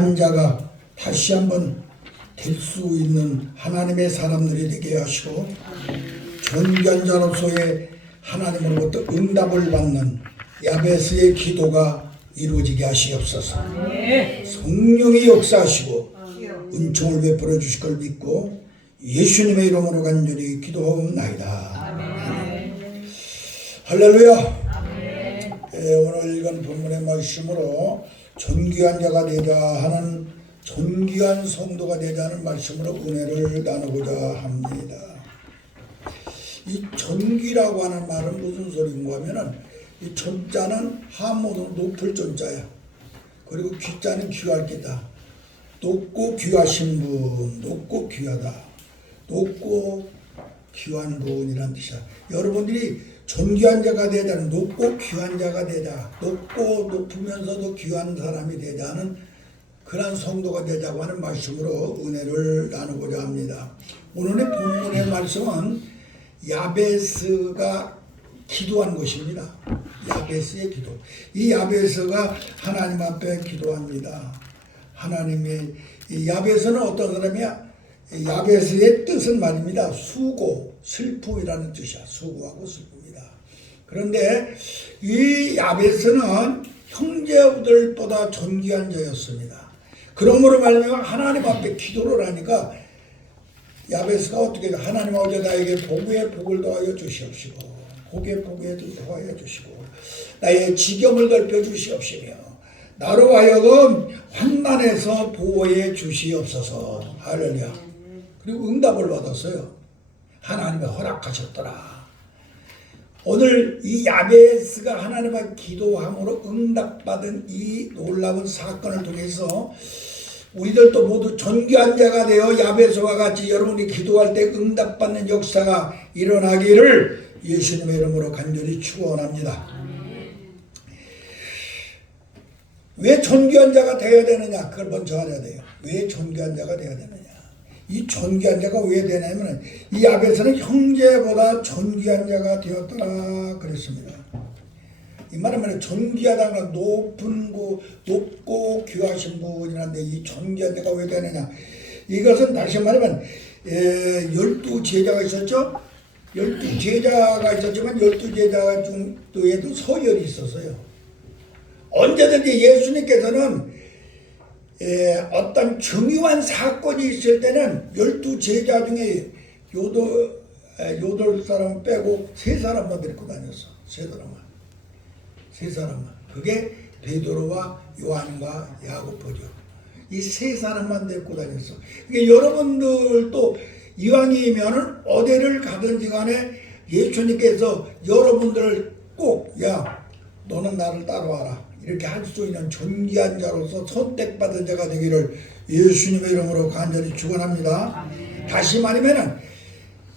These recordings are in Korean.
귀한 자가 다시 한번 될 수 있는 하나님의 사람들이 되게 하시고 존귀한 자로서의 하나님으로부터 응답을 받는 야베스의 기도가 이루어지게 하시옵소서. 성령이 역사하시고 은총을 베풀어 주실 걸 믿고 예수님의 이름으로 간절히 기도하옵나이다. 할렐루야. 오늘 읽은 본문의 말씀으로 존귀한 자가 되자 하는 존귀한 성도가 되자 하는 말씀으로 은혜를 나누고자 합니다. 이 존귀라고 하는 말은 무슨 소리인가 하면은 이 존자는 하모도 높을 존자야. 그리고 귀자는 귀할 게다. 높고 귀하신 분, 높고 귀하다. 높고 귀한 분이란 뜻이야. 여러분들이 존귀한 자가 되자는 높고 귀한 자가 되자, 높고 높으면서도 귀한 사람이 되자는 그런 성도가 되자고 하는 말씀으로 은혜를 나누고자 합니다. 오늘의 본문의 말씀은 야베스가 기도한 것입니다. 야베스의 기도. 이 야베스가 하나님 앞에 기도합니다. 하나님의 이 야베스는 어떤 사람이야? 야베스의 뜻은 말입니다. 수고, 슬픔이라는 뜻이야. 수고하고 슬픔이다. 그런데 이 야베스는 형제들보다 존귀한 자였습니다. 그러므로 말미암아 하나님 앞에 기도를 하니까 야베스가 어떻게 해요? 하나님 아버지 나에게 복의 복을 더하여 주시옵시고 복의 복에 더하여 주시고 나의 지경을 넓혀 주시옵시며 나로 하여금 환난에서 보호해 주시옵소서. 할렐루야. 그리고 응답을 받았어요. 하나님이 허락하셨더라. 오늘 이 야베스가 하나님 앞에 기도함으로 응답받은 이 놀라운 사건을 통해서 우리들도 모두 존귀한 자가 되어 야베스와 같이 여러분이 기도할 때 응답받는 역사가 일어나기를 예수님의 이름으로 간절히 축원합니다. 왜 존귀한 자가 되어야 되느냐? 그걸 먼저 알아야 돼요. 왜 존귀한 자가 되어야 되느냐? 이 존귀한 자가 왜 되냐면 이 야베스는 형제보다 존귀한 자가 되었더라 그랬습니다. 이 말은 존귀하다는 높고 귀하신 분이란데 이 존귀한 자가 왜 되느냐? 이것은 다시 말하면 12제자가 있었죠. 12제자가 있었지만 12제자 중에도 서열이 있었어요. 언제든지 예수님께서는 어떤 중요한 사건이 있을 때는 12제자 중에 여덟 사람 빼고 3사람만 데리고 다녔어. 3사람만. 그게 베드로와 요한과 야고보죠. 이 3사람만 데리고 다녔어. 그러니까 여러분들도 이왕이면은 어디를 가든지 간에 예수님께서 여러분들을 꼭 야 너는 나를 따라와라 이렇게 할 수 있는 존귀한 자로서 선택받은 자가 되기를 예수님의 이름으로 간절히 축원합니다. 다시 말하면은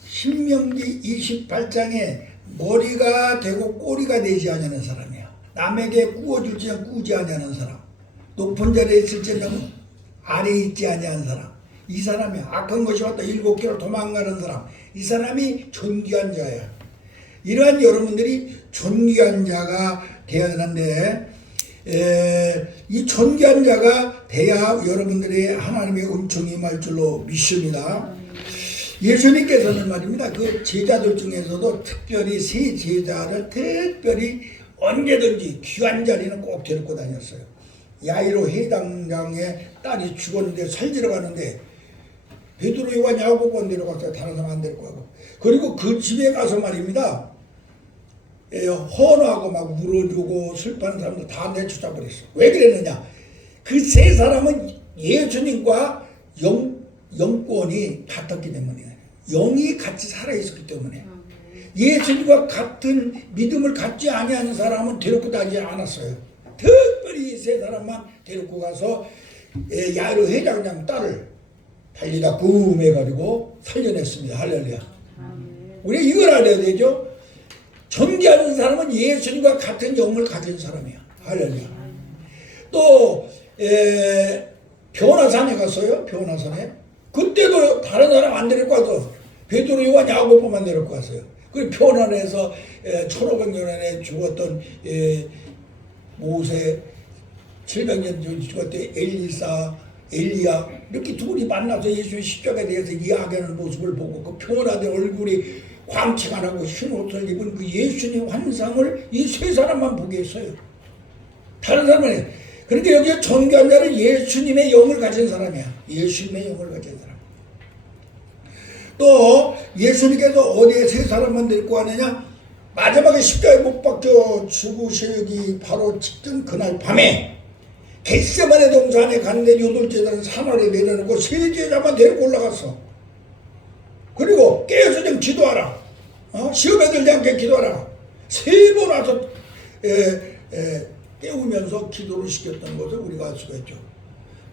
신명기 28장에 머리가 되고 꼬리가 되지 않는 사람이야. 남에게 구워줄지는 구지 아니하는 사람, 높은 자리에 있을지는 아래에 있지 아니하는 사람, 이 사람이 악한 것이 왔다 7개로 도망가는 사람, 이 사람이 존귀한 자야. 이러한 여러분들이 존귀한 자가 되어야 되는데 이 존귀한 자가 돼야 여러분들이 하나님의 은총이 임할 줄로 믿습니다. 예수님께서는 말입니다. 그 제자들 중에서도 특별히 3제자를 특별히 언제든지 귀한 자리는 꼭 데리고 다녔어요. 야이로 회당장의 딸이 죽었는데 살지러 가는데 베드로, 요한, 야고보는 데려갔어요. 다른 사람 안 데리고 가고. 그리고 그 집에 가서 말입니다. 헌화하고 막 물어주고 슬퍼하는 사람들 다 내쫓아버렸어. 왜 그랬느냐? 그 3사람은 예수님과 영권이 같았기 때문에, 영이 같이 살아있었기 때문에 예수님과 같은 믿음을 갖지 아니하는 사람은 데리고 다니지 않았어요. 특별히 이 3사람만 데리고 가서 야이로 회장장 딸을 달리다 구음해가지고 살려냈습니다. 할렐루야. 우리 이걸 알아야 되죠. 존귀하는 사람은 예수님과 같은 영을 가진 사람이야. 할렐루야. 또 변화산에 갔어요. 변화산에. 그때도 다른 사람 안 데리고 와서 베드로, 요한, 야고보만 데리고 왔어요. 그리고 변화산에서 1500년 전에 죽었던 모세 700년 그때 엘리사, 엘리야 이렇게 둘이 만나서 예수의 십자가에 대해서 이야기하는 모습을 보고 그 평온하던 얼굴이 광채가 나고 흰 옷을 입은 그 예수님 환상을 이 세 사람만 보게 했어요. 다른 사람은 그런데 여기 존귀한 자는 예수님의 영을 가진 사람이야. 예수님의 영을 가진 사람. 또 예수님께서 어디에 세 사람만 데리고 가느냐? 마지막에 십자가에 못 박혀 죽으시기 바로 직전 그날 밤에 겟세마네 동산에 갔는데 여덟째들은 산 아래 내려놓고 세 제자만 데리고 올라갔어. 그리고 깨어서 좀 기도하라. 시험에 들지 않게 기도하라. 세 번 와서 깨우면서 기도를 시켰던 것을 우리가 알 수가 있죠.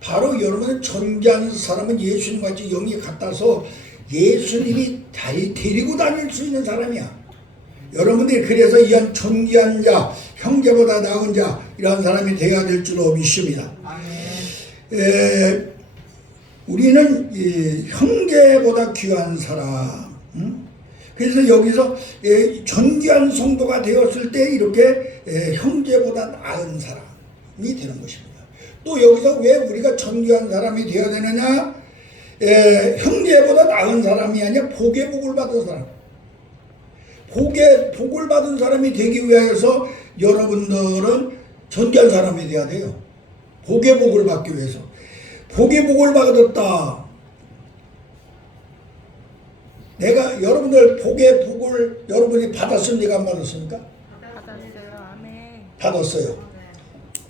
바로 여러분은 존귀한 사람은 예수님같이 영이 같아서 예수님이 데리고 다닐 수 있는 사람이야. 여러분들이 그래서 이한 존귀한 자, 형제보다 나은 자 이런 사람이 되어야 될 줄로 믿습니다. 우리는 형제보다 귀한 사람. 그래서 여기서 존귀한 성도가 되었을 때 이렇게 형제보다 나은 사람이 되는 것입니다. 또 여기서 왜 우리가 존귀한 사람이 되어야 되느냐? 형제보다 나은 사람이 아니라 복의 복을 받은 사람. 복의 복을 받은 사람이 되기 위해서 여러분들은 존귀한 사람이 되어야 돼요. 복의 복을 받기 위해서. 복의 복을 받았다. 내가 여러분들 복의 복을 여러분이 받았습니까? 안 받았습니까? 받았어요. 아멘. 받았어요.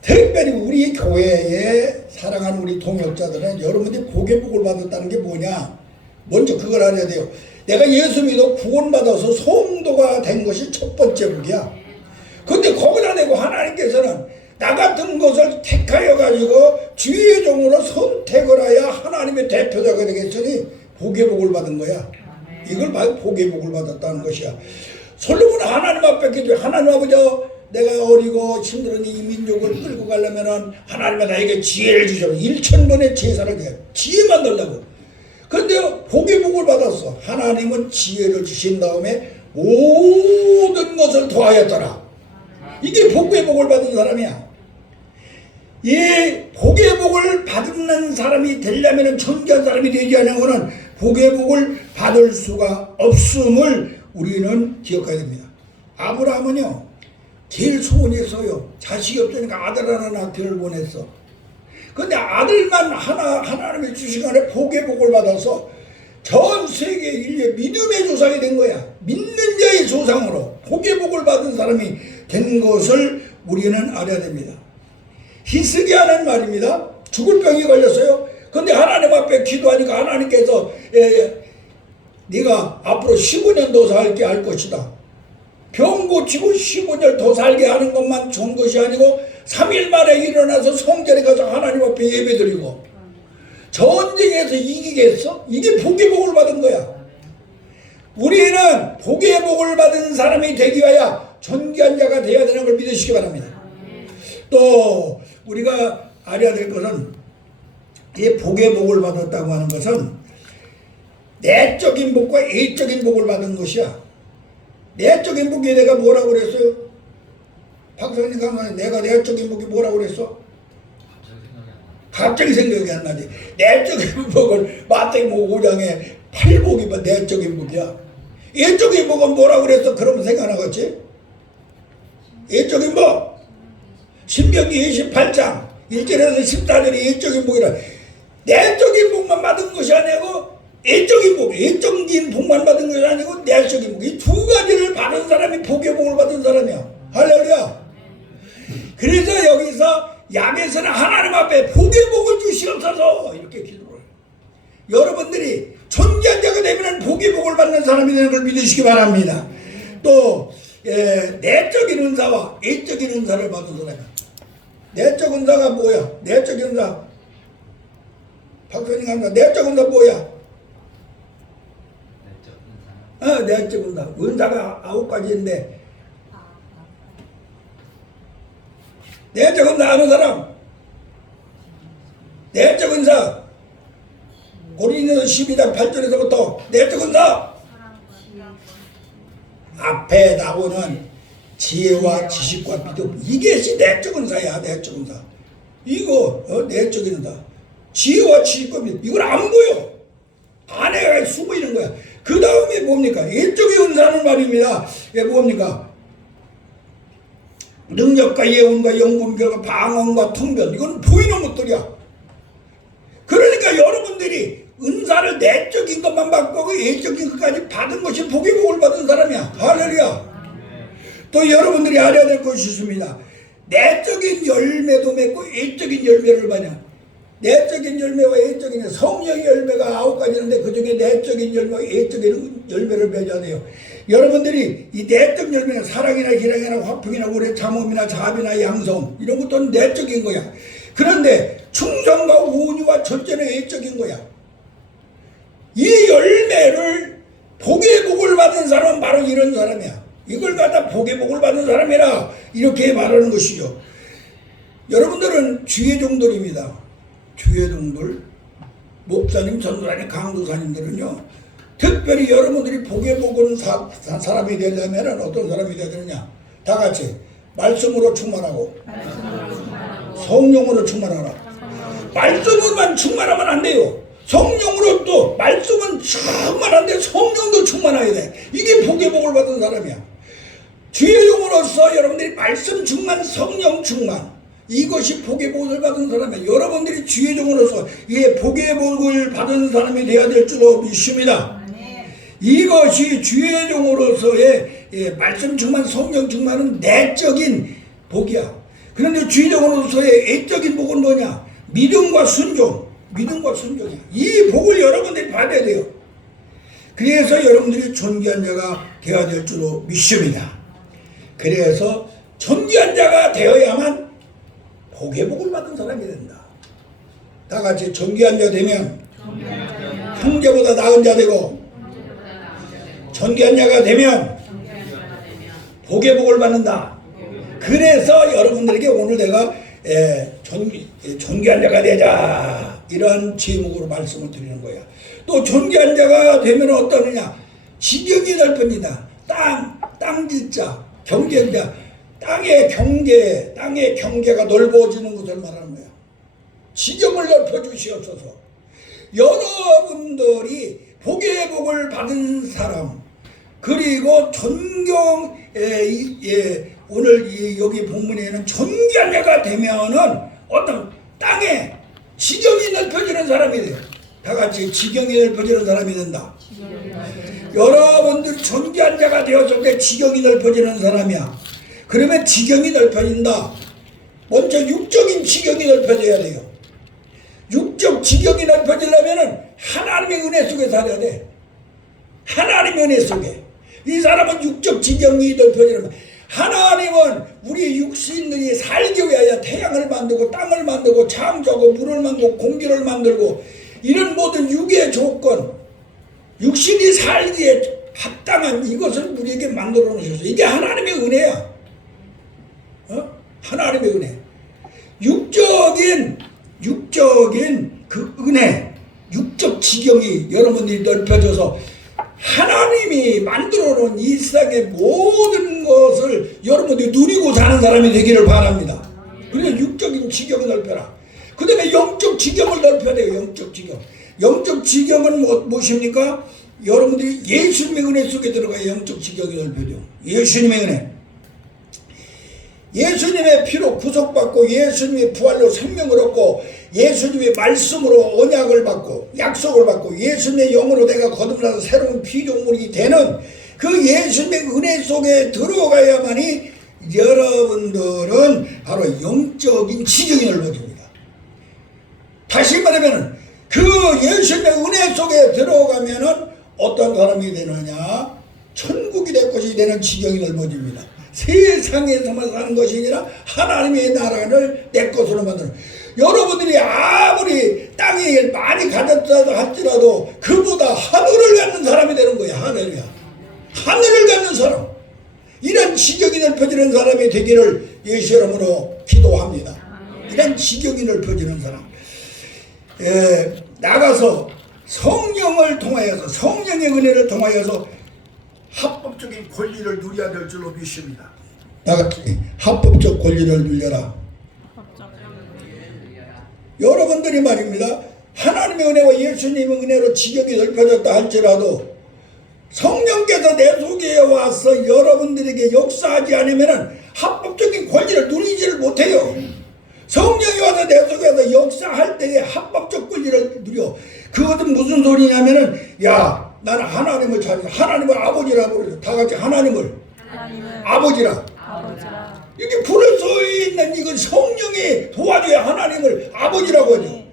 특별히 우리 교회에 사랑하는 우리 동역자들은 여러분들이 복의 복을 받았다는 게 뭐냐? 먼저 그걸 알아야 돼요. 내가 예수 믿어 구원받아서 성도가 된 것이 첫 번째 복이야. 근데 거기다 대고 하나님께서는 나 같은 것을 택하여 가지고 주의 종으로 선택을 하여 하나님의 대표자가 되겠으니 복의 복을 받은 거야. 이걸 복의 복을 받았다는 것이야. 솔로몬은 하나님 앞에 기도해. 하나님 아버지, 내가 어리고 힘들은 이 민족을 끌고 가려면은 하나님이 나에게 지혜를 주셔서 1000번의 제사를 해. 지혜만 달라고. 근데 복의 복을 받았어. 하나님은 지혜를 주신 다음에 모든 것을 더하였더라. 이게 복의 복을 받은 사람이야. 이 복의 복을 받는 사람이 되려면 존귀한 사람이 되지 않으면 복의 복을 받을 수가 없음을 우리는 기억해야 됩니다. 아브라함은요, 제일 소원했어요. 자식이 없으니까 아들 하나 낳기를 원했어. 근데 아들만 하나님이 주신 간에 복의 복을 받아서 전 세계 인류의 믿음의 조상이 된 거야. 믿는 자의 조상으로 복의 복을 받은 사람이 된 것을 우리는 알아야 됩니다. 히스기야는 말입니다. 죽을 병이 걸렸어요. 근데 하나님 앞에 기도하니까 하나님께서 네가 앞으로 15년 더 살게 할 것이다. 병 고치고 15년 더 살게 하는 것만 좋은 것이 아니고 3일 만에 일어나서 성전에 가서 하나님 앞에 예배드리고 전쟁에서 이기겠어? 이게 복의 복을 받은 거야. 우리는 복의 복을 받은 사람이 되기 위하여 존귀한 자가 되어야 되는 걸 믿으시기 바랍니다. 또 우리가 알아야 될 것은 이 복의 복을 받았다고 하는 것은 내적인 복과 애적인 복을 받은 것이야. 내적인 복이 내가 뭐라고 그랬어요? 박사님 강사님, 내가 내적인 복이 뭐라고 그랬어? 갑자기 생각이 안 나지. 내적인 복을 마태복음 5장에 8복이 내적인 복이야. 애적인 복은 뭐라고 그랬어? 그러면 생각나겠지? 애적인 복 신명기 28장 1절에서 14절이 애적인 복이라. 내적인 복만 받은 것이 아니고 애적인 복, 애적인 복만 받은 것이 아니고 내적인 복. 이 두 가지를 받은 사람이 복의 복을 받은 사람이야. 할렐루야. 그래서 여기서 야베스는 하나님 앞에 복의 복을 주시옵소서 이렇게 기도를 해요. 여러분들이 존귀한 자가 되면 복의 복을 받는 사람이 되는 걸 믿으시기 바랍니다. 또 내적인 은사와 애적인 은사를 받은 사람이야. 내적 은사가 뭐야? 내적 은사 박사님 감사. 내적 은사 뭐야? 내적 은사. 은사가 9가지인데 내적 은사 아는 사람? 내적 은사 고린도서 12장 8절에서부터 내적 은사 앞에 나오는 지혜와 지식과 믿음, 이게 내적 은사야. 내적 은사. 이거 내적인다. 지혜와 지식법이 이걸 안 보여. 안에 숨어 있는 거야. 그 다음에 뭡니까? 예적의 은사는 말입니다. 이게 뭡니까? 능력과 예언과 영분별과 방언과 통변, 이건 보이는 것들이야. 그러니까 여러분들이 은사를 내적인 것만 받고 예적인 것까지 받은 것이 복의 복을 받은 사람이야. 할렐루야. 또 여러분들이 알아야 될 것이 있습니다. 내적인 열매도 맺고 예적인 열매를 받냐. 내적인 열매와 예적인 성령의 열매가 9가지 있는데 그 중에 내적인 열매와 예적인 열매를 맺어야 돼요. 여러분들이 이 내적 열매는 사랑이나 희랑이나 화평이나 오래 참음이나 자비나 양성 이런 것도 내적인 거야. 그런데 충성과 온유와 절제는 예적인 거야. 이 열매를 복의 복을 받은 사람은 바로 이런 사람이야. 이걸 갖다 복의 복을 받은 사람이라 이렇게 말하는 것이죠. 여러분들은 주의 종들입니다. 주의 종들, 목사님, 전도사님, 강도사님들은요, 특별히 여러분들이 복의 복은 사람이 되려면 어떤 사람이 되야 되느냐? 다 같이 말씀으로 충만하고 성령으로 충만하라. 말씀으로만 충만하면 안 돼요. 성령으로 또 말씀은 충만한데 성령도 충만해야 돼. 이게 복의 복을 받은 사람이야. 주의 종으로서 여러분들이 말씀 충만, 성령 충만, 이것이 복의 복을 받은 사람이야. 여러분들이 주의 종으로서 이 복의 복을 받은 사람이 되어야 될 줄로 믿습니다. 이것이 주의 종으로서의 말씀 충만, 성령 충만은 내적인 복이야. 그런데 주의 종으로서의 애적인 복은 뭐냐? 믿음과 순종. 믿음과 순종이야. 이 복을 여러분들이 받아야 돼요. 그래서 여러분들이 존귀한 자가 되어야 될 줄로 믿습니다. 그래서 존귀한 자가 되어야만 복의 복을 받은 사람이 된다. 다 같이 존귀한 자 되면 형제보다 나은 자 되고, 존귀한 자가 되면 복의 복을 받는다. 그래서 여러분들에게 오늘 내가 존귀한 자가 되자 이런 제목으로 말씀을 드리는 거야. 또 존귀한 자가 되면 어떠느냐? 지경이 넓습니다. 땅 짓자, 경계자, 땅의 경계가 넓어지는 것을 말하는 거야. 지경을 넓혀 주시옵소서. 여러분들이 복의 복을 받은 사람, 그리고 오늘 여기 본문에는 존귀한 자가 되면은 어떤 땅에 지경이 넓혀지는 사람이 돼요. 다 같이 지경이 넓혀지는 사람이 된다. 여러분들 존귀한 자가 되었을 때 지경이 넓혀지는 사람이야. 그러면 지경이 넓혀진다. 먼저 육적인 지경이 넓혀져야 돼요. 육적 지경이 넓혀지려면은 하나님의 은혜 속에 살아야 돼. 하나님의 은혜 속에. 이 사람은 육적 지경이 넓혀지는, 하나님은 우리 육신들이 살기 위하여 태양을 만들고 땅을 만들고 창조하고 물을 만들고 공기를 만들고 이런 모든 육의 조건, 육신이 살기에 합당한 이것을 우리에게 만들어 놓으셨어요. 이게 하나님의 은혜야. 하나님의 은혜. 육적인 그 은혜, 육적 지경이 여러분들이 넓혀져서 하나님이 만들어 놓은 이 세상의 모든 것을 여러분들이 누리고 사는 사람이 되기를 바랍니다. 그래서 육적인 지경을 넓혀라. 그 다음에 영적 지경을 넓혀야 돼요. 영적 지경. 영적 지경은 무엇입니까? 여러분들이 예수님의 은혜 속에 들어가야 영적 지경이 넓혀져. 예수님의 은혜. 예수님의 피로 구속받고 예수님의 부활로 생명을 얻고 예수님의 말씀으로 언약을 받고 약속을 받고 예수님의 영으로 내가 거듭나서 새로운 피조물이 되는 그 예수님의 은혜 속에 들어가야만이 여러분들은 바로 영적인 지경이 넓어집니다. 다시 말하면 그 예수님의 은혜 속에 들어가면은 어떤 사람이 되느냐? 천국이 될 것이 되는 지경이 넓어집니다. 세상에서만 사는 것이 아니라 하나님의 나라를 내 것으로 만드는, 여러분들이 아무리 땅에 많이 가졌다 할지라도 그보다 하늘을 갖는 사람이 되는 거야. 하늘을 갖는 사람, 이런 지경이 넓혀지는 사람이 되기를 예수 이름으로 기도합니다. 이런 지경이 넓혀지는 사람, 나가서 성령을 통하여서, 성령의 은혜를 통하여서 합법적인 권리를 누려야 될 줄로 믿습니다. 나같이 합법적 권리를 누려라. 여러분들이 말입니다. 하나님의 은혜와 예수님의 은혜로 지경이 넓혀졌다 할지라도 성령께서 내 속에 와서 여러분들에게 역사하지 않으면 합법적인 권리를 누리지를 못해요. 성령이 와서 내 속에서 역사할 때에 합법적 권리를 누려. 그것은 무슨 소리냐면은, 야, 나는 하나님을 찾는, 하나님을 아버지라고 그러죠. 다 같이 하나님을 아버지라. 이렇게 부를 수 있는 이건 성령이 도와줘야 하나님을 아버지라고 하죠.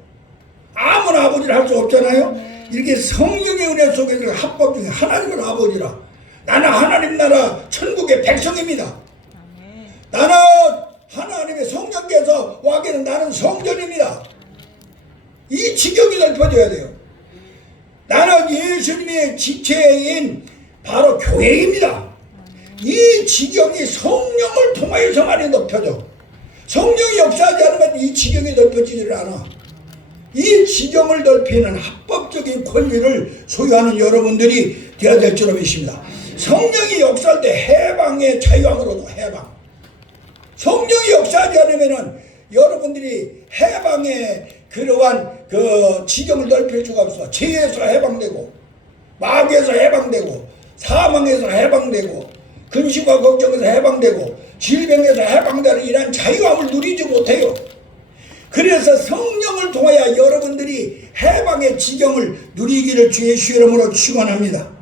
아무나 아버지를 할 수 없잖아요. 이렇게 성령의 은혜 속에서 합법적인 하나님을 아버지라. 나는 하나님 나라 천국의 백성입니다. 나는 하나님의 성령께서 와기는 나는 성전입니다. 이 지경이 넓혀져야 돼요. 나는 예수님의 지체인 바로 교회입니다. 이 지경이 성령을 통하여서만이 넓혀져. 성령이 역사하지 않으면 이 지경이 넓혀지지를 않아. 이 지경을 넓히는 합법적인 권리를 소유하는 여러분들이 되어야 될 줄로 믿습니다. 성령이 역사할 때 해방의 자유함으로도 해방. 성령이 역사하지 않으면 여러분들이 해방의 그러한 그 지경을 넓힐 수가 없어. 죄에서 해방되고, 마귀에서 해방되고, 사망에서 해방되고, 근심과 걱정에서 해방되고, 질병에서 해방되는 이러한 자유함을 누리지 못해요. 그래서 성령을 통하여 여러분들이 해방의 지경을 누리기를 주의 이름으로 축원합니다.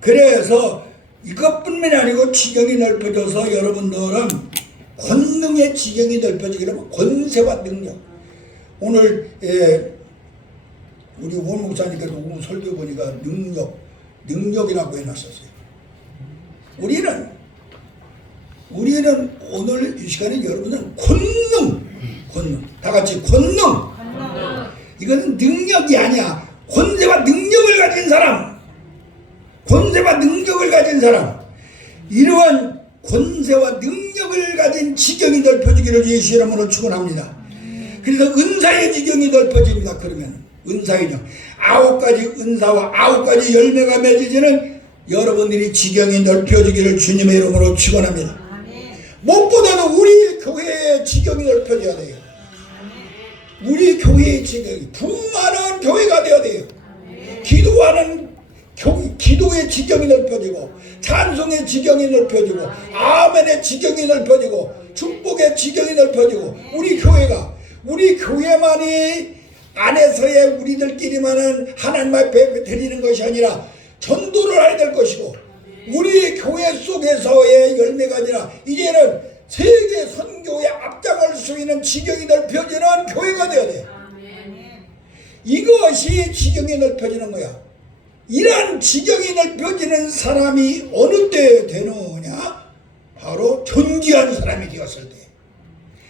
그래서 이것뿐만이 아니고 지경이 넓혀져서 여러분들은 권능의 지경이 넓혀지게 되면 권세와 능력. 오늘 우리 원 목사님께서 오늘 설교 보니까 능력이라고 해놨었어요. 우리는 오늘 이 시간에 여러분은 권능 다 같이 권능. 이것은 능력이 아니야. 권세와 능력을 가진 사람, 권세와 능력을 가진 사람, 이러한 권세와 능력을 가진 지경이 넓혀지기를 예수 이름으로 축원합니다. 그래서 은사의 지경이 넓혀집니다. 그러면 은사의 영 9가지 은사와 9가지 열매가 맺어지는 여러분들이 지경이 넓혀지기를 주님의 이름으로 축원합니다. 무엇보다도 우리 교회의 지경이 넓혀져야 돼요. 우리 교회의 지경이 부흥하는 교회가 되어야 돼요. 기도하는 기도의 지경이 넓혀지고, 찬송의 지경이 넓혀지고, 아멘의 지경이 넓혀지고, 축복의 지경이 넓혀지고, 우리 교회만이 안에서의 우리들끼리만은 하나님 앞에 드리는 것이 아니라 전도를 해야 될 것이고, 우리 교회 속에서의 열매가 아니라 이제는 세계 선교에 앞장을 수 있는 지경이 넓혀지는 교회가 되어야 돼. 이것이 지경이 넓혀지는 거야. 이러한 지경이 넓혀지는 사람이 어느 때 되느냐? 바로 존귀한 사람이 되었을 때.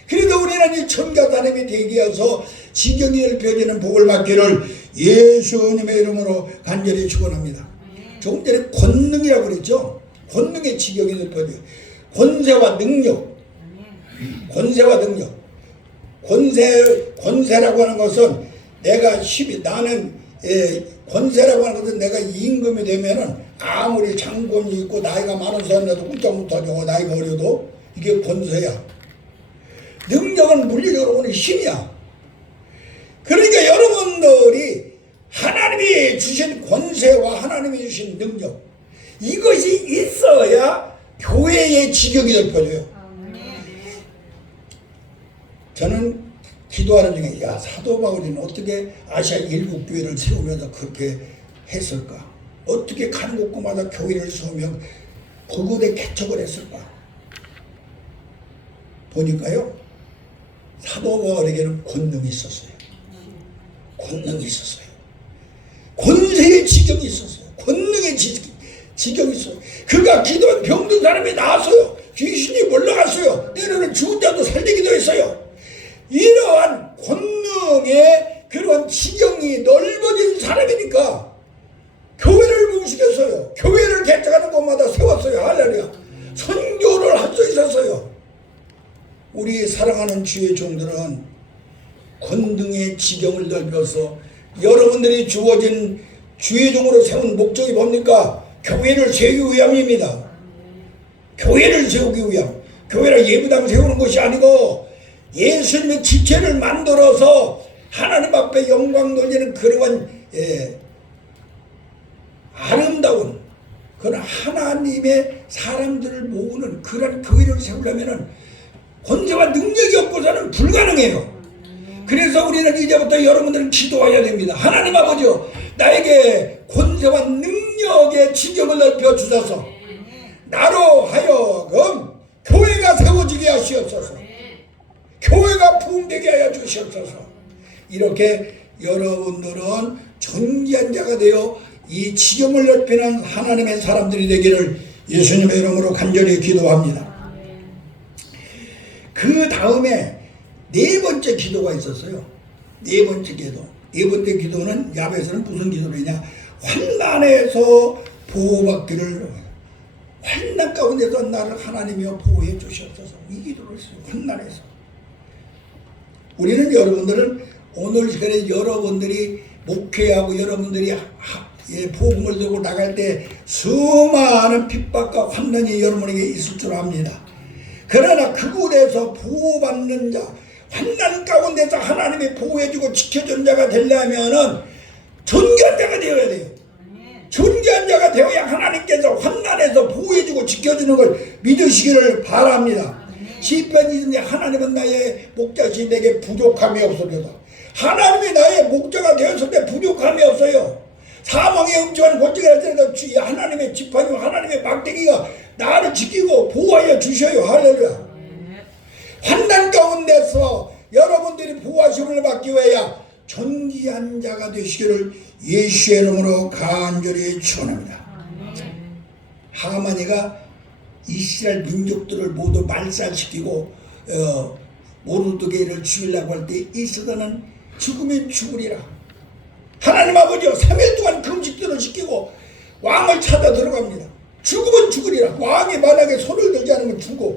그래도 우리는 이 천가 사람이 되기 위해서 지경이 넓혀지는 복을 받기를 예수님의 이름으로 간절히 축원합니다. 조금 전에 권능이라고 그랬죠. 권능의 지경이 넓혀져요. 권세와 능력. 권세라고 하는 것은 나는 권세라고 하는 것은 내가 임금이 되면은 아무리 장군이 있고 나이가 많은 사람이라도 꼼짝 못하죠. 나이가 어려도. 이게 권세야. 능력은 물리적으로 오는 힘이야. 그러니까 여러분들이 하나님이 주신 권세와 하나님이 주신 능력, 이것이 있어야 교회의 지경이 넓혀져요. 저는 기도하는 중에, 야, 사도 바울이는 어떻게 아시아 일곱 교회를 세우면서 그렇게 했을까? 어떻게 간 곳곳마다 교회를 세우며 그곳에 개척을 했을까? 보니까요, 사도 바울에게는 권능이 있었어요. 권세의 지경이 있었어요. 권능의 지경이 있어요. 그가 기도한 병든 사람이 나았어요. 귀신이 몰려갔어요. 때로는 죽은 자도 살리기도 했어요. 이러한 권능의 그런 지경이 넓어진 사람이니까 교회를 움직였어요. 교회를 개척하는 곳마다 세웠어요. 할렐루야. 선교를 할 수 있었어요. 우리 사랑하는 주의 종들은 권능의 지경을 넓혀서 여러분들이 주어진 주의 종으로 세운 목적이 뭡니까? 교회를 세우기 위함입니다. 교회를 세우기 위함. 교회를 예배당 세우는 것이 아니고 예수님의 지체를 만들어서 하나님 앞에 영광 돌리는 그러한 아름다운 그런 하나님의 사람들을 모으는 그런 교회를 세우려면은 권세와 능력이 없고서는 불가능해요. 그래서 우리는 이제부터 여러분들은 기도해야 됩니다. 하나님 아버지요, 나에게 권세와 능력의 지경을 넓혀 주셔서 나로 하여금 교회가 세워지게 하시옵소서. 교회가 부흥되게 하여 주시옵소서. 이렇게 여러분들은 존귀한 자가 되어 이 지경을 넓히는 하나님의 사람들이 되기를 예수님의 이름으로 간절히 기도합니다. 그 다음에 네 번째 기도가 있었어요. 네 번째 기도. 네 번째 기도는 야베스는 무슨 기도냐? 환난에서 보호받기를, 환난 가운데서 나를 하나님이여 보호해 주시옵소서. 이 기도를 했어요. 환난에서. 우리는 여러분들은 오늘 시간에 여러분들이 목회하고 여러분들이 복음을 들고 나갈 때 수많은 핍박과 환난이 여러분에게 있을 줄 압니다. 그러나 그곳에서 보호받는 자, 환난 가운데서 하나님이 보호해주고 지켜준 자가 되려면은 존귀한 자가 되어야 돼요. 존귀한 자가 되어야 하나님께서 환난에서 보호해주고 지켜주는 걸 믿으시기를 바랍니다. 시편이 있는데 하나님은 나의 목자시 내게 부족함이 없으리로다. 하나님이 나의 목자가 되었을 때 부족함이 없어요. 사망의 음침한 골짜기를 할지라도 하나님의 지팡이와 하나님의 막대기가 나를 지키고 보호하여 주셔요. 할렐루야. 환난 가운데서 여러분들이 보호하심을 받기 위하여 존귀한 자가 되시기를 예수의 이름으로 간절히 축원합니다. 하만이가 이스라엘 민족들을 모두 말살시키고 모르드게를 죽이려고 할 때 이스라엘은 죽으면 죽으리라. 하나님 아버지요, 3일 동안 금식들을 시키고 왕을 찾아 들어갑니다. 죽으면 죽으리라. 왕이 만약에 손을 들지 않으면 죽어.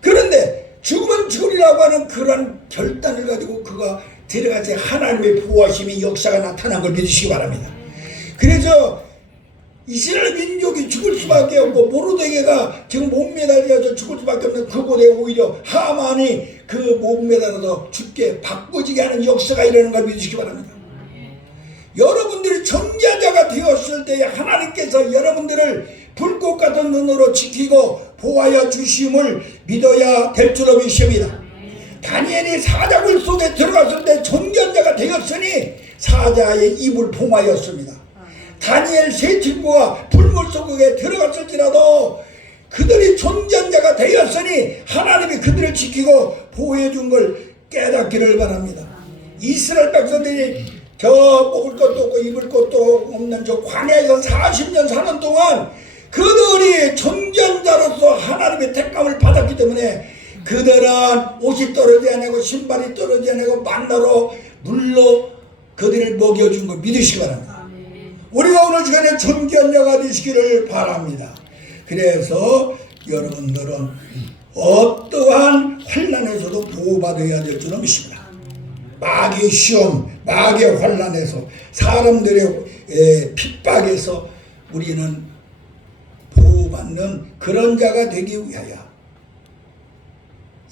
그런데 죽으면 죽으리라고 하는 그런 결단을 가지고 그가 들어가서 하나님의 보호하심이 역사가 나타난 걸 믿으시기 바랍니다. 그래서 이스라엘 민족이 죽을 수밖에 없고 모르드게가 지금 목매달려서 죽을 수밖에 없는 그곳에 오히려 하만이 그 목매달아서 죽게 바꿔지게 하는 역사가 일어나는 걸 믿으시기 바랍니다. 여러분들이 존귀한 자가 되었을 때 하나님께서 여러분들을 불꽃 같은 눈으로 지키고 보호하여 주심을 믿어야 될 줄로 믿습니다. 다니엘이 사자굴 속에 들어갔을 때 존귀한 자가 되었으니 사자의 입을 봉하였습니다. 다니엘 세 친구가 불물 속에 들어갔을지라도 그들이 존귀한 자가 되었으니 하나님이 그들을 지키고 보호해 준 걸 깨닫기를 바랍니다. 이스라엘 백성들이 저 먹을 것도 없고 입을 것도 없는 저 광야에서 40년 사는 동안 그들이 존귀한 자로서 하나님의 택감을 받았기 때문에 그들은 옷이 떨어지지 않고 신발이 떨어지지 않고 만나로 물로 그들을 먹여준 걸 믿으시기 바랍니다. 우리가 오늘 시간에 존귀한 자가 되시기를 바랍니다. 그래서 여러분들은 어떠한 환난에서도 보호받아야 될 줄은 믿습니다. 마귀의 시험, 마귀의 환난에서 사람들의 핍박에서 우리는 보호받는 그런 자가 되기 위하여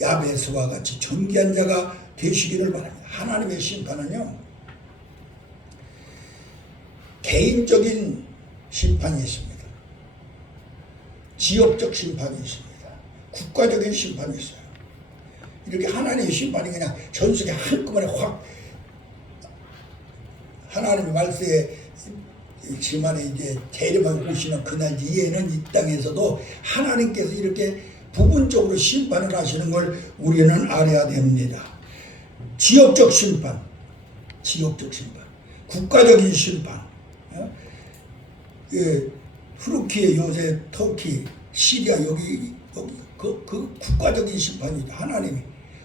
야베스와 같이 존귀한 자가 되시기를 바랍니다. 하나님의 심판은요, 개인적인 심판이 있습니다. 지역적 심판이 있습니다. 국가적인 심판이 있어요. 이렇게 하나님의 심판이 그냥 전 세계 한꺼번에 확 하나님의 말씀에 지만에 이제 재림하고 오시는 그날 이후에는 이 땅에서도 하나님께서 이렇게 부분적으로 심판을 하시는 걸 우리는 알아야 됩니다. 지역적 심판, 지역적 심판, 국가적인 심판. 후르키에 요새 터키, 시리아 여기 그 국가적인 심판이죠. 하나님이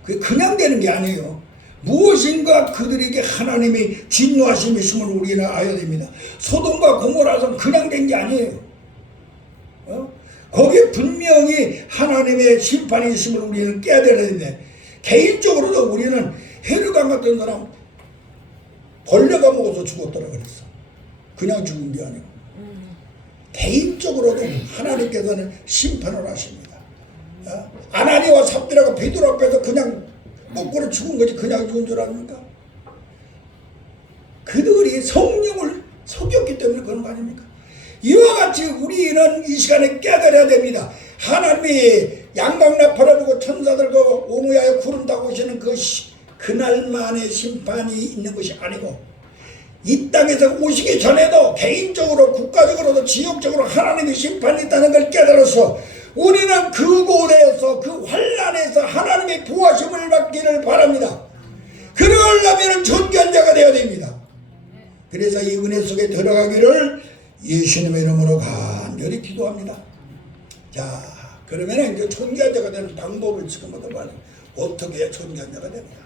그게 그냥 되는 게 아니에요. 무엇인가 그들에게 하나님이 진노하심이 있음을 우리는 알아야 됩니다. 소돔과 고모라서는 그냥 된 게 아니에요. 거기에 분명히 하나님의 심판이 있음을 우리는 깨달아야 되는데, 개인적으로도 우리는 헤르강 같은 사람 벌레가 먹어서 죽었더라 그랬어. 그냥 죽은 게 아니고 개인적으로도 하나님께서는 심판을 하십니다. 아나니와 삽비라가 베드로 앞에서 그냥 거꾸로 죽은 거지 그냥 죽은 줄 압니까? 그들이 성령을 속였기 때문에 그런 거 아닙니까? 이와 같이 우리는 이 시간에 깨달아야 됩니다. 하나님이 양강나팔을 보고 천사들과 오무야에 구름 타고 오시는 그날만의 심판이 있는 것이 아니고 이 땅에서 오시기 전에도 개인적으로 국가적으로도 지역적으로 하나님의 심판이 있다는 걸 깨달아서 우리는 그곳에서 그 환난에서 하나님의 보호하심을 받기를 바랍니다. 그러려면 존귀한 자가 되어야 됩니다. 그래서 이 은혜 속에 들어가기를 예수님의 이름으로 간절히 기도합니다. 자, 그러면 이제 존귀한 자가 되는 방법을 지금부터 말해요. 어떻게 해야 존귀한 자가 되느냐.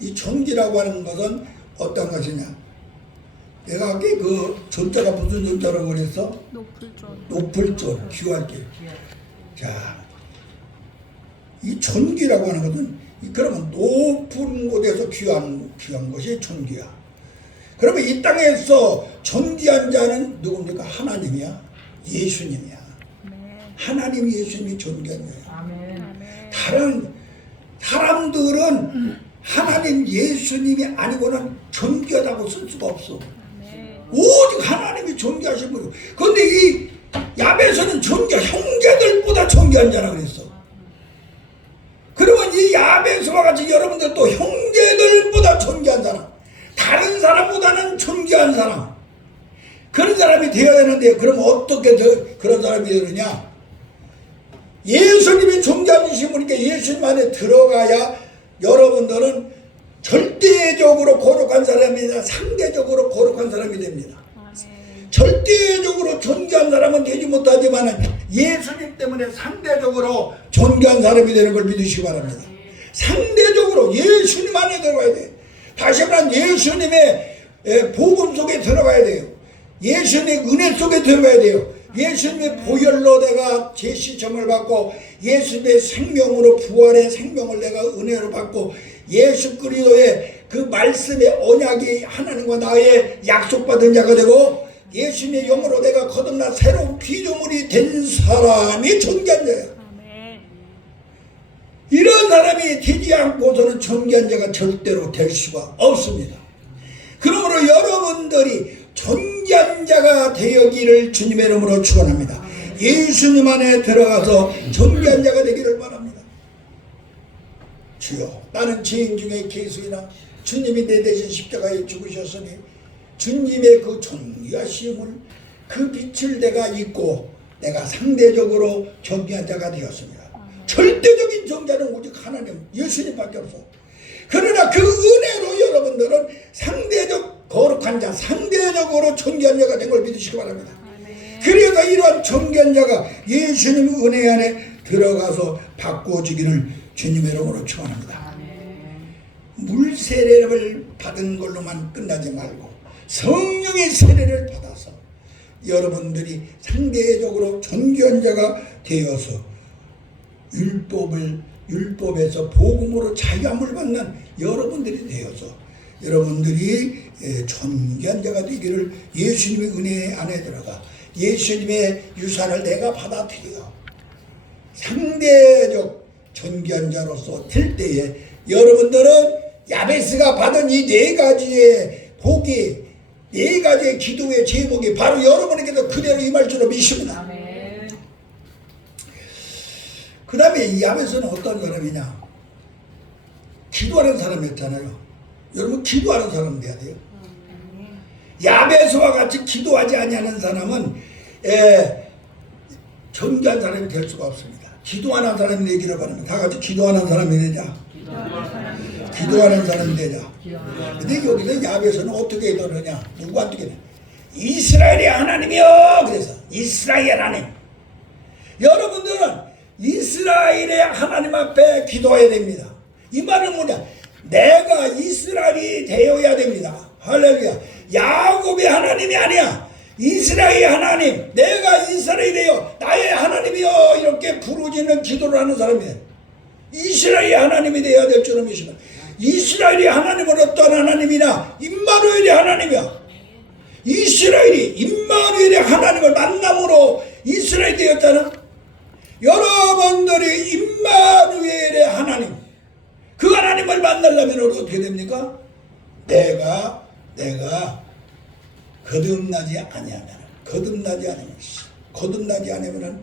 이 존귀라고 하는 것은 어떤 것이냐. 내가 아까 그 존자가 무슨 존자라고 그랬어? 높을 존. 높을 존, 귀할 길. 자, 이 존귀라고 하는 것은 그러면 높은 곳에서 귀한 것이 존귀야. 그러면 이 땅에서 존귀한 자는 누굽니까? 하나님이야, 예수님이야. 하나님 예수님이 존귀한 자야. 다른 사람들은 하나님 예수님이 아니고는 존귀하다고 쓸 수가 없어. 오직 하나님이 존귀하신 분이고. 그런데 이 야베스는 형제들보다 존귀한 자라 그랬어. 그러면 이 야베스와 같이 여러분들도 형제들보다 존귀한 사람, 다른 사람보다는 존귀한 사람, 그런 사람이 되어야 되는데, 그럼 어떻게 그런 사람이 되느냐? 예수님이 존귀하신 분이니까 예수님 안에 들어가야 여러분들은 절대적으로 거룩한 사람이 아니라 상대적으로 거룩한 사람이 됩니다. 절대적으로 존귀한 사람은 되지 못하지만 예수님 때문에 상대적으로 존귀한 사람이 되는 걸 믿으시기 바랍니다. 상대적으로 예수님 안에 들어가야 돼요. 다시 한번 예수님의 복음 속에 들어가야 돼요. 예수님의 은혜 속에 들어가야 돼요. 예수님의 보혈로 내가 제시점을 받고 예수님의 생명으로 부활의 생명을 내가 은혜로 받고 예수 그리스도의 그 말씀의 언약이 하나님과 나의 약속받은 자가 되고 예수님의 영으로 내가 거듭나 새로운 피조물이 된 사람이 존귀한 자야. 이런 사람이 되지 않고서는 존귀한 자가 절대로 될 수가 없습니다. 그러므로 여러분들이 존귀한 자가 되어기를 주님의 이름으로 축원합니다. 예수님 안에 들어가서 존귀한 자가 되기를 바랍니다. 주여, 나는 죄인 중에 개수이나 주님이 내 대신 십자가에 죽으셨으니 주님의 그 존귀하심을 그 빛을 내가 입고 내가 상대적으로 존귀한 자가 되었습니다. 절대적인 존재는 오직 하나님 예수님밖에 없어. 그러나 그 은혜로 여러분들은 상대적 거룩한 자, 상대적으로 존귀한 자가 된 걸 믿으시기 바랍니다. 그래서 이러한 존귀한 자가 예수님 은혜 안에 들어가서 바꿔주기를 주님의 이름으로 축원합니다. 물 세례를 받은 걸로만 끝나지 말고 성령의 세례를 받아서 여러분들이 상대적으로 존귀한 자가 되어서 율법에서 복음으로 자유함을 받는 여러분들이 되어서 여러분들이 존귀한 자가 되기를 예수님의 은혜 안에 들어가 예수님의 유산을 내가 받아들여 상대적 존귀한 자로서 될 때에 여러분들은 야베스가 받은 이 네 가지의 복이 네 가지의 기도의 제목이 바로 여러분에게도 그대로 임할 줄로 믿습니다. 그 다음에 이 야베스는 어떤 사람이냐? 기도하는 사람이었잖아요. 여러분 기도하는 사람 돼야 돼요. 야베스와 같이 기도하지 아니하는 사람은 존귀한 사람이 될 수가 없습니다. 기도하는 사람이 되기를 바랍니다. 다 같이 기도하는 사람이 되자. 기도하는 사람이 되자. 근데 여기서 야베스는 어떻게 되느냐? 누구한테 되냐? 이스라엘의 하나님이요. 그래서 이스라엘 하나님. 여러분들은 이스라엘의 하나님 앞에 기도해야 됩니다. 이 말은 뭐냐? 내가 이스라엘이 되어야 됩니다. 할렐루야. 야곱의 하나님이 아니야. 이스라엘의 하나님. 내가 이스라엘이 되어 나의 하나님이여 이렇게 부르짖는 기도를 하는 사람이에요. 이스라엘의 하나님이 되어야 될 줄은 믿습니다. 이스라엘의 하나님은 어떤 하나님이냐? 임마누엘의 하나님이야. 이스라엘이 임마누엘의 하나님을 만남으로 이스라엘이 되었잖아. 여러분들이 임마누엘의 하나님, 그 하나님을 만나려면 어떻게 됩니까? 내가 거듭나지 아니하면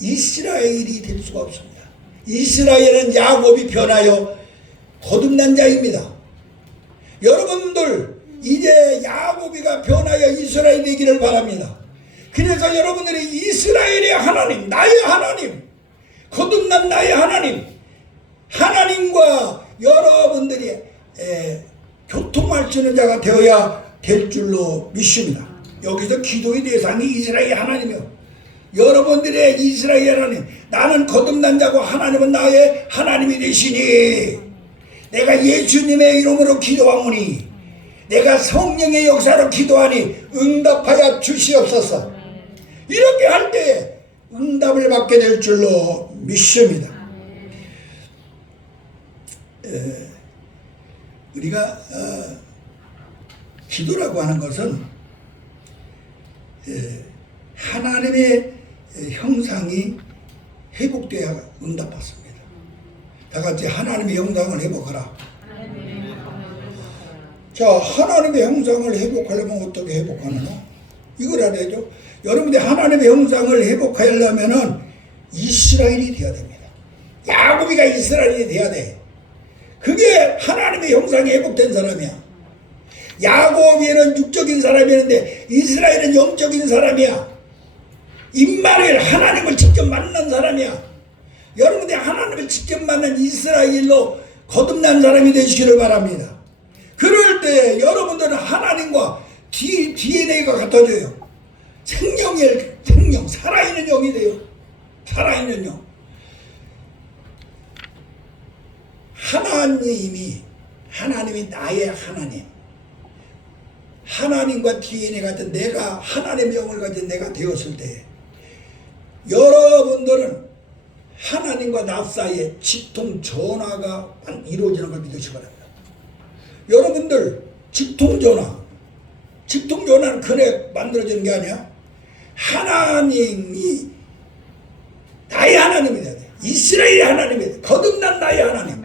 이스라엘이 될 수가 없습니다. 이스라엘은 야곱이 변하여 거듭난 자입니다. 여러분들 이제 야곱이가 변하여 이스라엘이 되기를 바랍니다. 그래서 여러분들이 이스라엘의 하나님, 나의 하나님, 거듭난 나의 하나님과 여러분들이 교통할 수 있는 자가 되어야 될 줄로 믿습니다. 여기서 기도의 대상이 이스라엘 하나님이요, 여러분들의 이스라엘 하나님, 나는 거듭난 자고 하나님은 나의 하나님이 되시니 내가 예수님의 이름으로 기도하오니 내가 성령의 역사로 기도하니 응답하여 주시옵소서. 이렇게 할 때 응답을 받게 될 줄로 믿습니다. 우리가 기도라고 하는 것은 하나님의 형상이 회복되어야 응답받습니다. 다 같이 하나님의 형상을 회복하라. 자, 하나님의 형상을 회복하려면 어떻게 회복하느냐? 이걸 알아야죠. 여러분들이 하나님의 형상을 회복하려면은 이스라엘이 되어야 됩니다. 야곱이가 이스라엘이 되어야 돼. 그게 하나님의 형상이 회복된 사람이야. 야곱이는 육적인 사람이었는데 이스라엘은 영적인 사람이야. 임마누엘, 하나님을 직접 만난 사람이야. 여러분들이 하나님을 직접 만난 이스라엘로 거듭난 사람이 되시기를 바랍니다. 그럴 때 여러분들은 하나님과 DNA가 같아져요. 생명, 살아있는 영이 돼요. 살아있는 영. 하나님이 나의 하나님. 하나님과 DNA 같은 내가 하나님의 영을 가진 내가 되었을 때 여러분들은 하나님과 나 사이에 직통 전화가 이루어지는 걸 믿으시기 바랍니다. 여러분들 직통전화는 그래 만들어지는 게 아니야. 하나님이 나의 하나님이 돼야 돼. 이스라엘의 하나님이 돼. 거듭난 나의 하나님.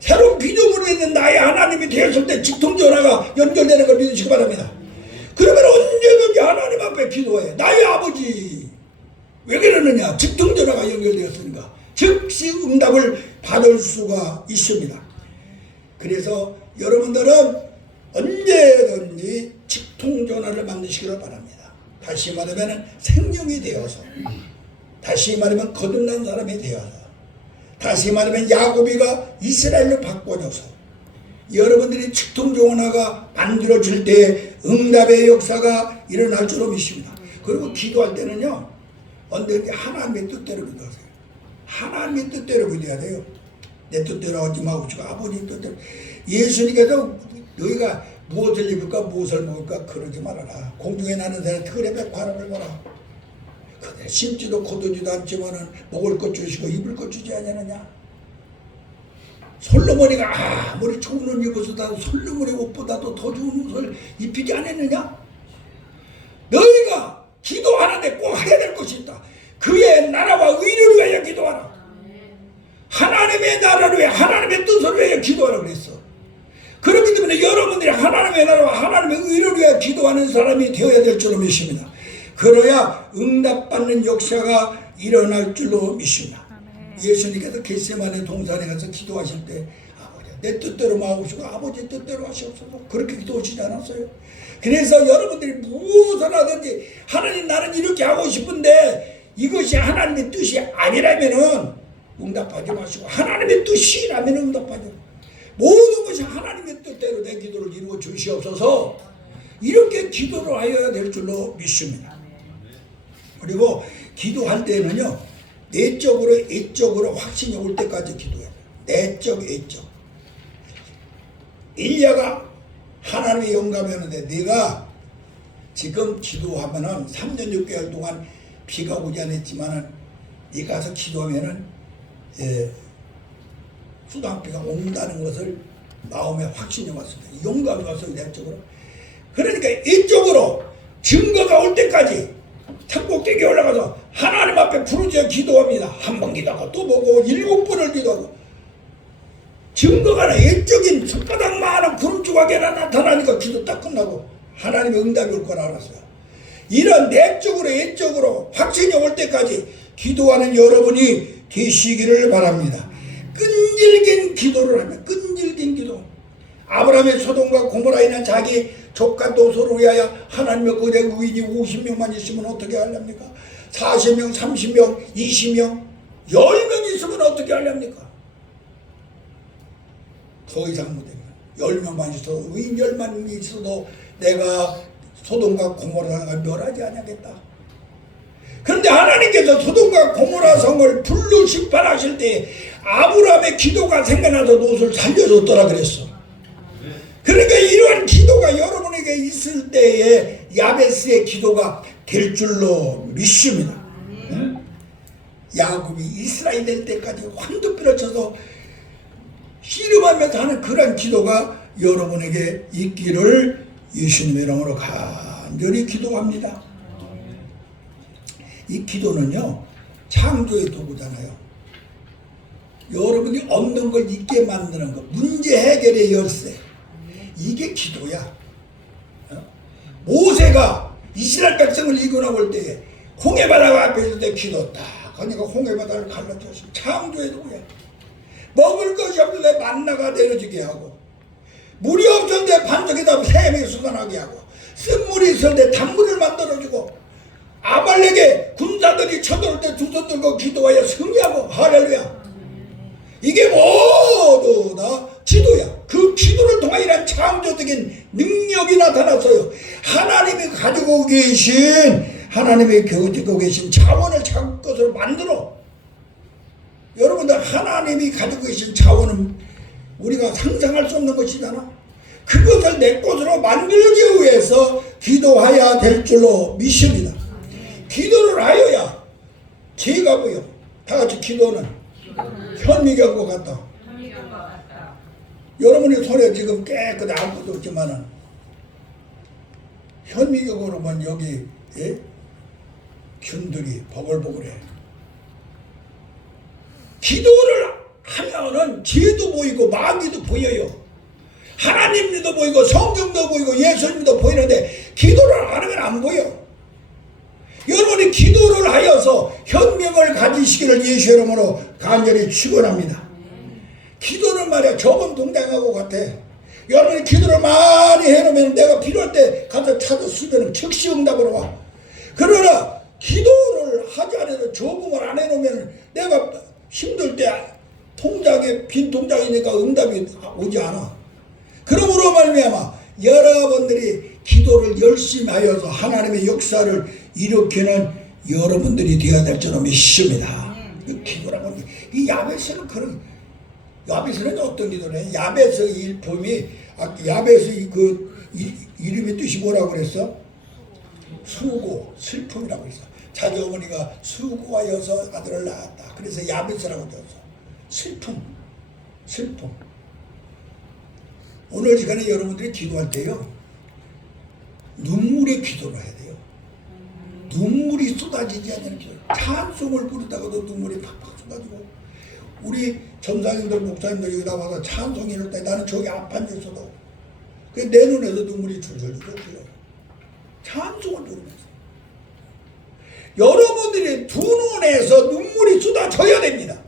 새로운 피조물로 있는 나의 하나님이 되었을 때 직통전화가 연결되는 걸 믿으시기 바랍니다. 그러면 언제든지 하나님 앞에 기도해. 나의 아버지. 왜 그러느냐? 직통전화가 연결되었으니까 즉시 응답을 받을 수가 있습니다. 그래서 여러분들은 언제든지 직통전화를 만드시기를 바랍니다. 다시 말하면 생명이 되어서, 다시 말하면 거듭난 사람이 되어서, 다시 말하면 야곱이가 이스라엘로 바꿔줘서 여러분들이 직통전화가 만들어질 때 응답의 역사가 일어날 줄로 믿습니다. 그리고 기도할 때는요, 언제든지 하나님의 뜻대로 기도하세요. 하나님의 뜻대로 기도해야 돼요. 내 뜻대로 하지 마옵시고 아버지 뜻대로. 예수님께서 너희가 무엇을 입을까 무엇을 먹을까 그러지 말아라. 공중에 나는 새는 들의 백화람을 보라. 그들 심지도 거두지도 않지만은 먹을 것 주시고 입을 것 주지 않느냐. 솔로몬이가 아무리 좋은 옷 입어서도 솔로몬의 옷보다도 더 좋은 옷을 입히지 않았느냐. 너희가 기도하는데 꼭 해야 될 것이 있다. 그의 나라와 의를 위하여 기도하라. 하나님의 나라를 위해 하나님의 뜻을 위하여 기도하라 그랬어. 그렇기 때문에 여러분들이 하나님의 나라와 하나님의 의를 위하여 기도하는 사람이 되어야 될 줄로 믿습니다. 그래야 응답받는 역사가 일어날 줄로 믿습니다. 예수님께서 겟세마네 동산에 가서 기도하실 때 아버지 내 뜻대로 마옵시고 아버지 뜻대로 하시옵소서 그렇게 기도하시지 않았어요? 그래서 여러분들이 무엇을 하든지 하나님 나는 이렇게 하고 싶은데 이것이 하나님의 뜻이 아니라면은 응답하지 마시고 하나님의 뜻이라면 응답하죠. 모든 것이 하나님의 뜻대로 내 기도를 이루어 주시옵소서 이렇게 기도를 하여야 될 줄로 믿습니다. 그리고 기도할 때는요 내적으로 애적으로 확신이 올 때까지 기도해요. 내적 애적. 일야가 하나님의 영감이었는데 내가 지금 기도하면은 3년 6개월 동안 비가 오지 않았지만은 네가 가서 기도하면은 수당비가 온다는 것을 마음에 확신이 왔습니다. 영감이 왔어요. 내적으로. 그러니까 이쪽으로 증거가 올 때까지 산꼭대기에 올라가서 하나님 앞에 부르짖어 기도합니다. 한 번 기도하고 또 보고 7번을 기도하고 증거가 외적인 손바닥만한 구름 조각이나 나타나니까 기도 딱 끝나고 하나님의 응답이 올 걸 알았어요. 이런 내적으로 외적으로 확신이 올 때까지 기도하는 여러분이 되시기를 바랍니다. 끈질긴 기도를 하면 끈질긴 기도. 아브라함의 소돔과 고모라에 있는 자기 조카 노소를 위하여 하나님의 거대 의인이 50명만 있으면 어떻게 하렵니까? 40명, 30명, 20명, 10명 있으면 어떻게 하렵니까? 더 이상 못합니다. 10명만 있어도 의인 10만 있어도 내가 소돔과 고모라가 멸하지 않겠다. 그런데 하나님께서 소돔과 고모라 성을 불로 심판하실 때 아브라함의 기도가 생각나서 롯을 살려줬더라 그랬어. 그러니까 이러한 기도가 여러분에게 있을 때에 야베스의 기도가 될 줄로 믿습니다. 응? 야곱이 이스라엘 될 때까지 황도뼈를 쳐서 씨름하면서 하는 그런 기도가 여러분에게 있기를 예수님의 이름으로 간절히 기도합니다. 이 기도는요 창조의 도구잖아요. 여러분이 없는 걸 있게 만드는 거, 문제 해결의 열쇠, 이게 기도야. 모세가 이스라엘 백성을 이끌어볼 때에 홍해바다 앞에 있을 때 기도 딱 하니까 홍해바다를 갈라졌어. 창조의 도구야. 먹을 것이 없는데 만나가 내려지게 하고, 물이 없었는데 반석에다 샘이 솟아나게 하고, 쓴물이 있을 때 단물을 만들어주고, 아말렉의 군사들이 쳐들어올 때 두 손 들고 기도하여 승리하고, 할렐루야. 이게 모두 다 기도야. 그 기도를 통하여 이런 창조적인 능력이 나타났어요. 하나님이 가지고 계신, 하나님이 가지고 계신 자원을 자기 것으로 만들어. 여러분들 하나님이 가지고 계신 자원은 우리가 상상할 수 없는 것이잖아. 그것을 내 것으로 만들기 위해서 기도해야 될 줄로 믿습니다. 기도를 하여야 죄가 보여. 다 같이 기도는 현미경과 같다. 여러분의 손에 지금 깨끗이 아무것도 없지만은 현미경으로만 여기 균들이 버글버글해. 기도를 하면은 죄도 보이고 마귀도 보여요. 하나님도 보이고 성경도 보이고 예수님도 보이는데 기도를 안 하면 안 보여. 여러분이 기도를 하여서 현명을 가지시기를 예수 이름으로 간절히 축원합니다. 기도는 말이야 저번 동장하고 같아. 여러분이 기도를 많이 해놓으면 내가 필요할 때 가서 찾아 쓰면 즉시 응답으로 와. 그러나 기도를 하지 않아도 저금을 안 해놓으면 내가 힘들 때 통장에 빈 통장이니까 응답이 오지 않아. 그러므로 말미암아 여러분들이 기도를 열심히 하여서 하나님의 역사를 일으키는 여러분들이 되어야 될 줄로 믿습니다. 기도라고 이 야베스는 그런 야베스는 어떤 기도래? 야베스 일품이 야베스 그 이름의 뜻이 뭐라고 그랬어? 수고 슬픔이라고 했어. 자기 어머니가 수고하여서 아들을 낳았다. 그래서 야베스라고 되었어. 슬픔. 오늘 시간에 여러분들이 기도할 때요 눈물의 기도를 해야 돼요. 눈물이 쏟아지지 않는 기도. 찬송을 부르다가도 눈물이 팍팍 쏟아지고, 우리 전사님들 목사님들 여기 나와서 찬송 이럴 때 나는 저기 앞 앉아서도 내 눈에서 눈물이 줄줄 흘러요. 찬송을 부르면서 여러분들이 두 눈에서 눈물이 쏟아져야 됩니다.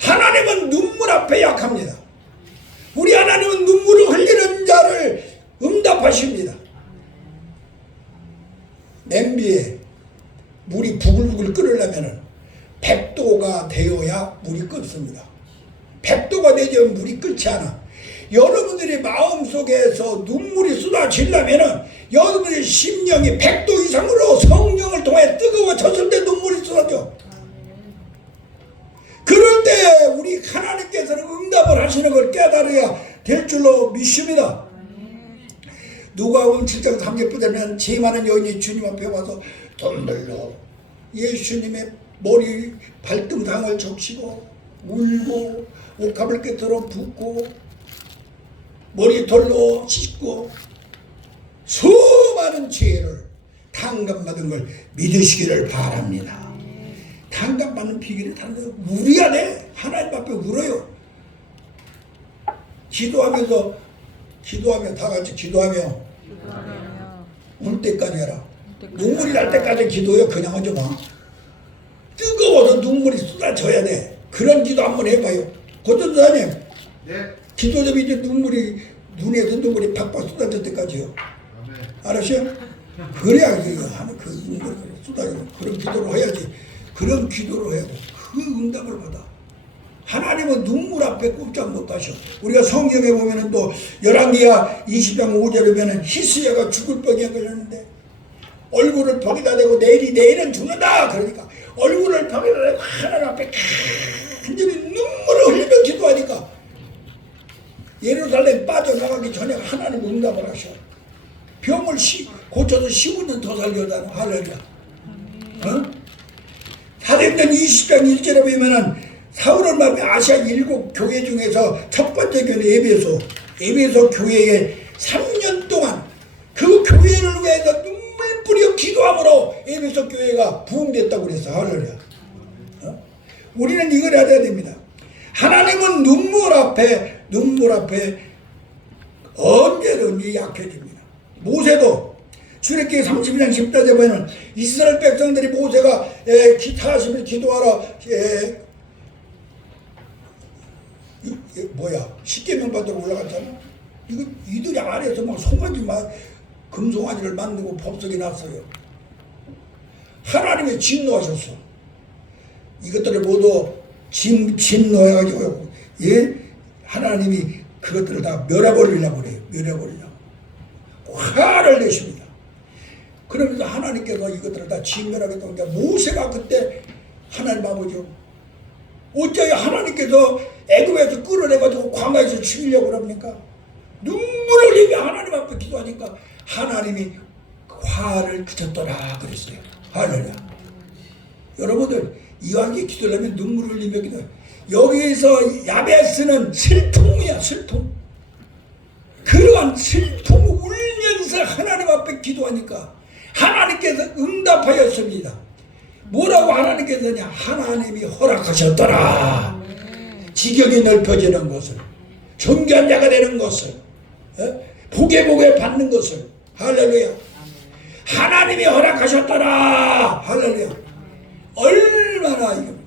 하나님은 눈물 앞에 약합니다. 우리 하나님은 눈물을 흘리는 자를 응답하십니다. 냄비에 물이 부글부글 끓으려면 100도가 되어야 물이 끓습니다. 100도가 되지 않으면 물이 끓지 않아. 여러분들이 마음속에서 눈물이 쏟아지려면 여러분의 심령이 100도 이상으로 성령을 통해 뜨거워졌을 때 눈물이 쏟아져. 그럴 때 우리 하나님께서는 응답을 하시는 걸 깨달아야 될 줄로 믿습니다. 누가복음 7장 3절 보면 죄 많은 여인이 주님 앞에 와서 덤불로 예수님의 머리 발등상을 적시고 울고 옷감을 꿰뚫어 붓고 머리털로 씻고 수많은 죄를 탕감받은 걸 믿으시기를 바랍니다. 탕감받는 비결이 다른 우리가 돼. 하나님 앞에 울어요. 기도하며 다 같이 기도하며 울 때까지 해라. 눈물이 날 때까지 기도해요. 그냥 하지 마. 뜨거워서 눈물이 쏟아져야 돼. 그런 기도 한번 해봐요. 고전사님, 네. 기도 좀 이제 눈물이 눈에서 눈물이 팍팍 쏟아질 때까지요. 알았어요? 그래야 하는 그 눈물이 쏟아지고 그런 기도를 해야지. 그런 기도를 해야 돼. 그 응답을 받아. 하나님은 눈물 앞에 꼼짝 못하셔. 우리가 성경에 보면은 또 열왕기야 20장 5절에 보면은 히스야가 죽을 병에 걸렸는데 얼굴을 벽에다 대고 내일은 죽는다. 그러니까 얼굴을 벽에다 대고 하나님 앞에 간절히 눈물을 흘리며 기도하니까 예루살렘 빠져나가기 전에 하나님 응답을 하셔. 병을 고쳐서 15년 더 살려다는 할렐루야. 어? 사도행전 20장 1절에 보면은 사울은 말에 아시아 7 교회 중에서 첫 번째 교회 에베소 교회에 3년 동안 그 교회를 위해서 눈물 뿌려 기도함으로 에베소 교회가 부흥됐다고 그랬어. 할렐루야. 어? 우리는 이걸 알아야 됩니다. 하나님은 눈물 앞에 언제든지 약해집니다. 모세도 출애굽기 32장 10절에 보면 이스라엘 백성들이 모세가 기타하시며 기도하러 십계명 받으러 올라갔잖아. 이들이 아래에서 막 송아지 금송아지를 만들고 법석이 났어요. 하나님이 진노하셨어. 이것들을 모두 진노해가지고 하나님이 그것들을 다 멸해버리려고 그래요. 멸해버리려고 화를 내십니다. 그러면서 하나님께서 이것들을 다 진멸하겠다고 하니까 모세가 그때 하나님 아버지요, 어째 하나님께서 애굽에서 끌어내가지고 광야에서 죽이려고 그럽니까? 눈물을 흘리며 하나님 앞에 기도하니까 하나님이 화를 그쳤더라 그랬어요. 할렐루야. 여러분들 이왕에 기도하려면 눈물을 흘리며 기도해. 여기에서 야베스는 슬픔이야. 슬픔. 그러한 슬픔을 울면서 하나님 앞에 기도하니까 하나님께서 응답하였습니다. 뭐라고 하나님께서 하냐? 하나님이 허락하셨더라. 지경이 넓혀지는 것을, 존귀한 자가 되는 것을, 보게 받는 것을. 할렐루야. 하나님이 허락하셨더라. 할렐루야. 얼마나 이겁니다.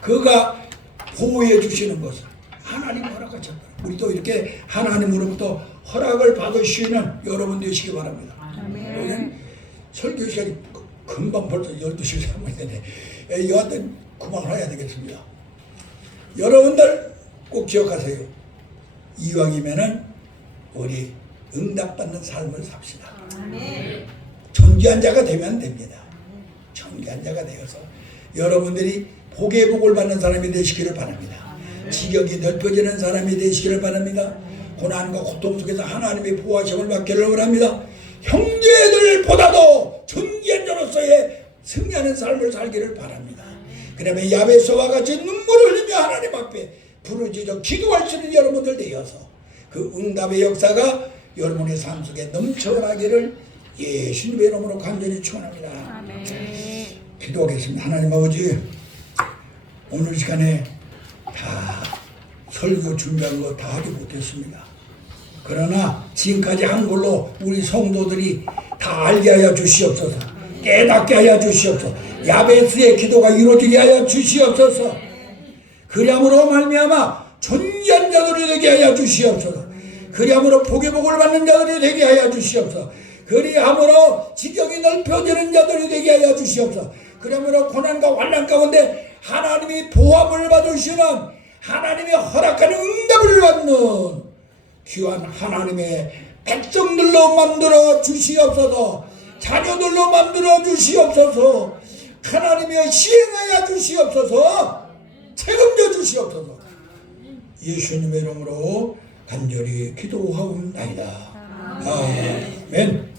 그가 보호해 주시는 것을 하나님이 허락하셨더라. 우리도 이렇게 하나님으로부터 허락을 받을 수 있는 여러분 되시기 바랍니다. 오늘 설교 시간이 금방 벌써 12시간 남았는데 여하튼 그만해야 되겠습니다. 여러분들 꼭 기억하세요. 이왕이면은 우리 응답받는 삶을 삽시다. 존귀한 자가 되면 됩니다. 존귀한 자가 되어서 여러분들이 복의 복을 받는 사람이 되시기를 바랍니다. 지경이 넓어지는 사람이 되시기를 바랍니다. 고난과 고통 속에서 하나님의 보호하심을 받기를 원합니다. 형제들보다도 존귀한 자로서의 승리하는 삶을 살기를 바랍니다. 그러면 야베스와 같이 눈물을 흘리며 하나님 앞에 부르짖어 기도할 수 있는 여러분들 되어서 그 응답의 역사가 여러분의 삶 속에 넘쳐나기를 예수님의 이름으로 간절히 축원합니다. 기도하겠습니다. 하나님 아버지, 오늘 시간에 다 설교 준비한 거 다 하지 못했습니다. 그러나 지금까지 한 걸로 우리 성도들이 다 알게 하여 주시옵소서. 깨닫게 하여 주시옵소서. 야베스의 기도가 이루어지게 하여 주시옵소서. 그리함으로 말미암아 존귀한 자들이 되게 하여 주시옵소서. 그리함으로 복의 복을 받는 자들이 되게 하여 주시옵소서. 그리함으로 지경이 넓혀지는 자들이 되게 하여 주시옵소서. 그러므로 고난과 환난 가운데 하나님이 보호함을 받으시는, 하나님이 허락하는 응답을 받는 귀한 하나님의 백성들로 만들어 주시옵소서. 자녀들로 만들어 주시옵소서. 하나님이 시행하여 주시옵소서. 책임져 주시옵소서. 예수님의 이름으로 간절히 기도하옵나이다. 아멘.